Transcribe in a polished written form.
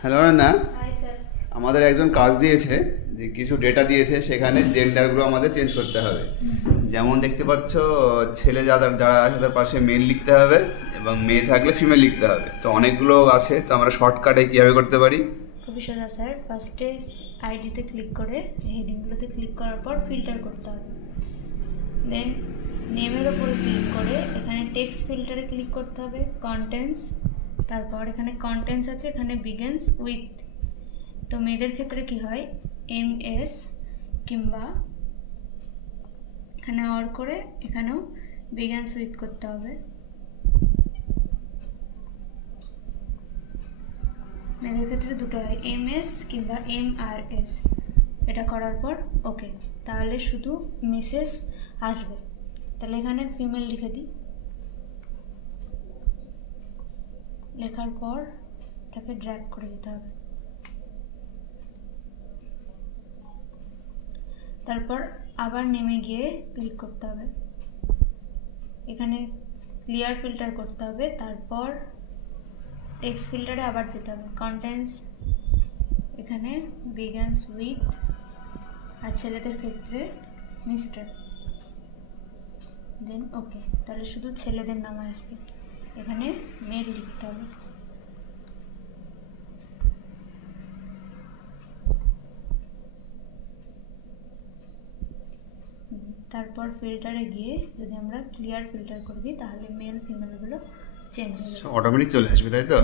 Hello রান্না, hi sir. আমাদের একজন কাজ দিয়েছে যে কিছু ডেটা দিয়েছে, সেখানে জেন্ডারগুলো আমাদের চেঞ্জ করতে হবে। যেমন দেখতে পাচ্ছ, ছেলে যারা যারা আছে তার পাশে মেল লিখতে হবে এবং মেয়ে থাকলে ফিমেল লিখতে হবে। তো অনেকগুলো আছে, তো আমরা শর্টকাটে কীভাবে করতে পারি? খুবই সোজা স্যার। ফার্স্টে আইডিতে ক্লিক করে হেডিংগুলোতে ক্লিক করার পর ফিল্টার করতে হবে। দেন নেমের ওপরে ক্লিক করে এখানে টেক্সট ফিল্টারে ক্লিক করতে হবে, কন্টেন্টস। তারপর এখানে কন্টেন্টস আছে, এখানে বিগিনস উইথ। তো মেয়েদের ক্ষেত্রে কি হয়, MS কিংবা এখানে অর করে এখানেও বিগিনস উইথ করতে হবে। মেয়েদের ক্ষেত্রে দুটো হয়, MS কিংবা MRS। এটা করার পর ওকে, তাহলে শুধু মিসেস আসবে। তাহলে এখানে ফিমেল লিখে দিই। লেখার পর এটাকে ড্র্যাগ করে দিতে হবে। তারপর আবার নেমে গিয়ে ক্লিক করতে হবে, এখানে ক্লিয়ার ফিল্টার করতে হবে। তারপর টেক্সট ফিল্টারে আবার যেতে হবে, কন্টেন্টস, এখানে বিগিনস উইথ, আর ছেলেদের ক্ষেত্রে মিস্টার। দেন ওকে, তাহলে শুধু ছেলেদের নাম আসবে, এখানে মেল লিখতে হবে। তারপর ফিল্টারে গিয়ে যদি আমরা ক্লিয়ার ফিল্টার করে দিই তাহলে মেল ফিমেলগুলো চেঞ্জ হয়ে যাবে। অটোমেটিক চলে আসবে, তাই তো?